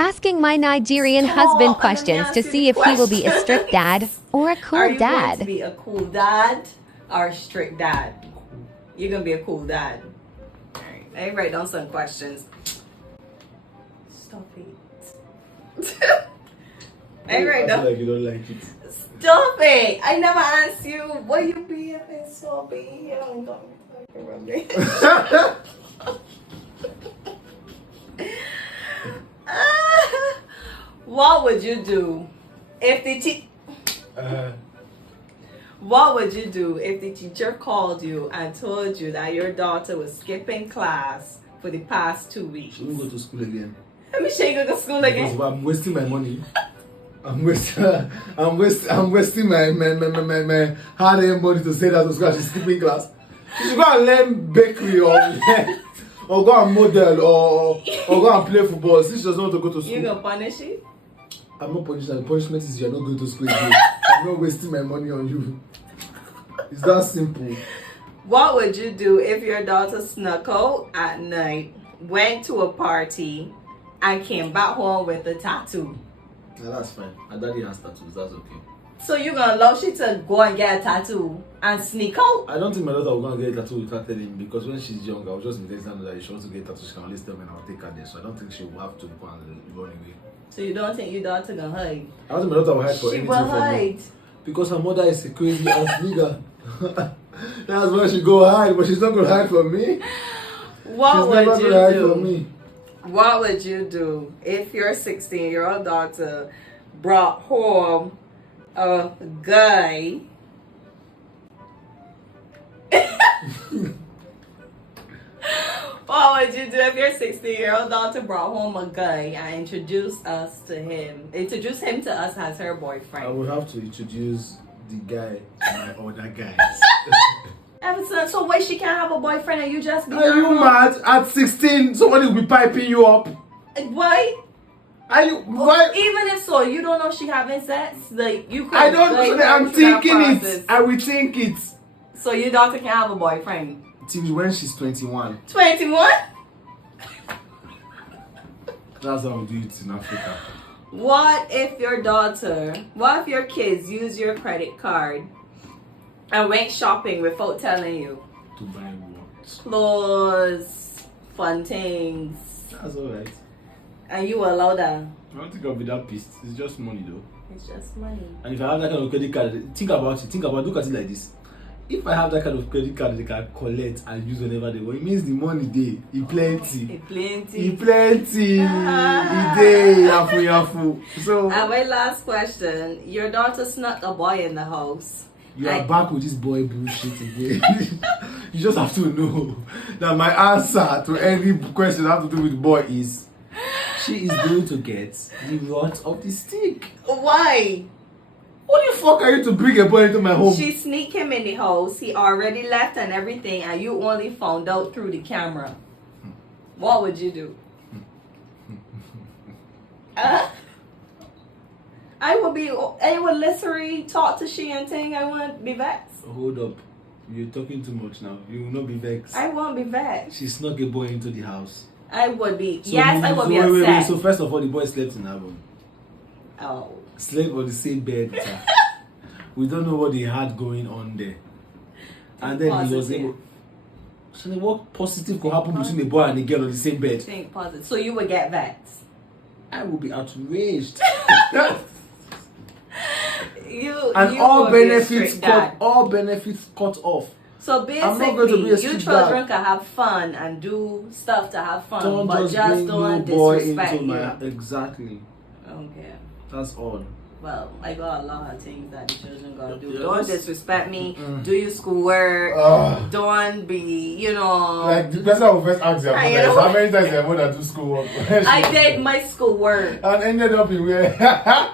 Asking my Nigerian husband questions to see if he will be a strict dad or a cool Are you dad. going to be a cool dad or a strict dad? You're going to be a cool dad. All right. Let me write down some questions. Stop it. Let me write down. Like you don't like it. Stop it. I never asked you what you be if it's so big. You don't go fucking rub it. What would you do if the What would you do if the teacher called you and told you that your daughter was skipping class for the past 2 weeks? She won't go to school again. Let me show you go to school again. Because I'm wasting my money. I'm wasting my hard-earned money to say that to school. She's skipping class. She should go and learn bakery or go and model or go and play football. Since she doesn't want to go to school. You gonna punish it? I'm not punishing. The punishment is you're not going to school again. I'm not wasting my money on you. It's that simple. What would you do if your daughter snuck out at night, went to a party, and came back home with a tattoo? Yeah, that's fine. My daddy has tattoos. That's okay. So you gonna allow she to go and get a tattoo and sneak out? I don't think my daughter will go and get a tattoo without telling me, because when she's young, I was just intending her that if she wants to get a tattoo, she can always tell me and I'll take her there. So I don't think she will have to go and run away. So you don't think your daughter gonna hide? I don't think my daughter will hide for She anything will from me. hide. Because her mother is a crazy ass nigga. That's why she go hide, but she's not gonna hide from me. What She's would never you gonna hide from do? me. What would you do if your 16-year-old daughter brought home a guy? What would you do if your 16-year-old daughter brought home a guy and introduced him to us as her I boyfriend? would have to introduce the guy to my other guys. Everton, so why she can't have a boyfriend and you just be Are you mad? At 16, somebody will be piping you up. Why? Are you why? Even if so, you don't know she having sex. Like you could. I don't know. like, I'm go through that thinking process. it. I will think it. So your daughter can have a boyfriend. Till when she's 21. 21? That's how we do it in Africa. What if your kids use your credit card and went shopping without telling you? To buy what? Clothes, fun things, That's alright. and you allow that? I don't think I'll be that pissed. It's just money though. It's just money. And if I have that kind of credit card, think about it. Look at it like this. If I have that kind of credit card they can collect and use whenever they want, it means the money there. It plenty. It plenty. It plenty. It day. Yafu. So And my last question: your daughter snuck a boy in the house. you are back with this boy bullshit again. You just have to know that my answer to any question that have to do with boy is she is going to get the rot of the stick. Why? What the fuck are you to bring a boy into my home? She sneaked him in the house. He already left and everything, and you only found out through the camera. What would you do? I would literally talk to she and thing. I wouldn't be vexed. Hold up. You're talking too much now. You will not be vexed. I won't be vexed. She snuck a boy into the house. I would be. So Yes, I would be wait. upset. So first of all, the boy slept in heaven. Oh. Slept on the same bed. We don't know what he had going on there. And then he was able. So then what positive could happen between a boy and a girl on the same bed? Think positive. So you would get vexed. I will be outraged. You all would be a benefits strict dad. cut off. So I'm not going to be a basically, you strict children dad. can have fun and do stuff to have fun, Don't but just just bring don't no boy disrespect into you. my exactly. Okay. That's all. Well, I got a lot of things that the children gotta do. Yes. Don't disrespect me. Do your schoolwork. Don't be, Like the person who first asked your I mother, know. how many times your mother do schoolwork? I did my schoolwork. And ended up in where?